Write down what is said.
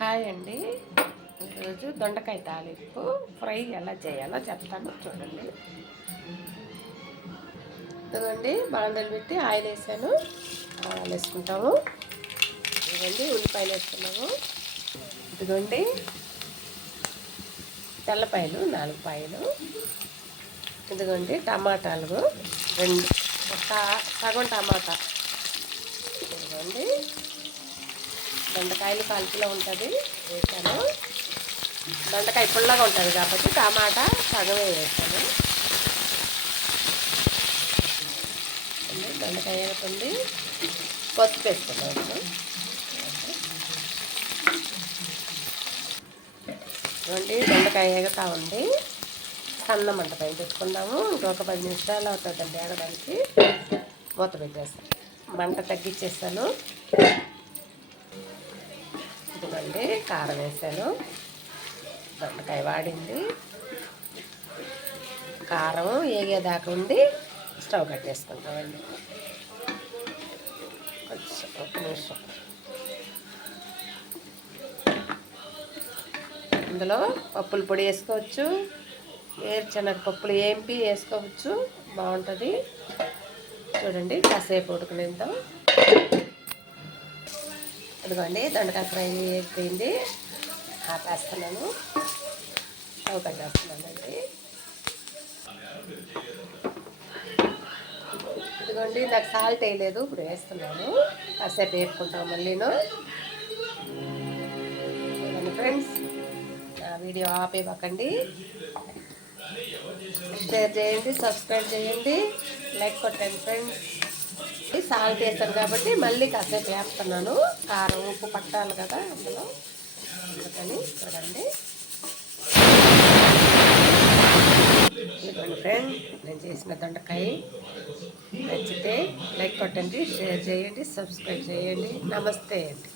Hi అండి. ఈరోజు దొండకాయ తాలింపు ఫ్రై ఎలా చేయాలో చెప్తాను చూడండి. ఇదిగోండి బాండలు పెట్టి ఆయిల్ వేసాను, ఆయిల్ వేసుకుంటాము. ఇదిగోండి ఉల్లిపాయలు వేసుకున్నాము. ఇదిగోండి తెల్లపాయలు 4 పాయలు. ఇదిగోండి టమాటాలు 2, సగం టమాటా. ఇదిగోండి దొండకాయలు 1 కిలో ఉంటుంది వేసాను. దొండకాయ పుల్లగా ఉంటుంది కాబట్టి టమాటా సగమే వేసాను. దొండకాయ వేస్తుంది, పసుపు వేసుకున్నాను. ఇవ్వండి దొండకాయ వేగుతూ ఉంది. సన్న మంట పైన పెట్టుకున్నాము. ఇంకొక 10 నిమిషాలు అవుతుందండి వేగడానికి. మూత పెట్టేస్తాను, మంట తగ్గించేస్తాను. ఇదిగోండి కారం వేసాను. దొండకాయ వాడింది. కారం వేగేదాకా ఉండి స్టవ్ కట్టేసుకుంటామండి. కొంచెం 1 నిమిషం. ఇందులో పప్పుల పొడి వేసుకోవచ్చు, వేరుశనగ పప్పులు ఏంపి వేసుకోవచ్చు, బాగుంటుంది. చూడండి కాసేపు ఉడకనిద్దాం. ఇదిగోండి దొండకాయ ఫ్రై అయిపోయింది, ఆపేస్తున్నాను. స్టవ్ కట్టేస్తున్నానండి. ఇదిగోండి నాకు సాల్ట్ వేయలేదు, ఇప్పుడు వేస్తున్నాను. కాసేపు వేపుకుంటాం మళ్ళీను. ఫ్రెండ్స్ నా వీడియో ఆపేయకండి, షేర్ చేయండి, సబ్స్క్రైబ్ చేయండి, లైక్ కొట్టండి ఫ్రెండ్స్. సాల్ట్ వేస్తాను కాబట్టి మళ్ళీ కాసేపు వేస్తున్నాను. కారం ఉప్పు పట్టాలి కదా అందులో, అందుకని చూడండి. ఇదిగోండి ఫ్రెండ్, నేను చేసిన దొండకాయ నచ్చితే లైక్ కొట్టండి, షేర్ చేయండి, సబ్స్క్రైబ్ చేయండి. నమస్తే అండి.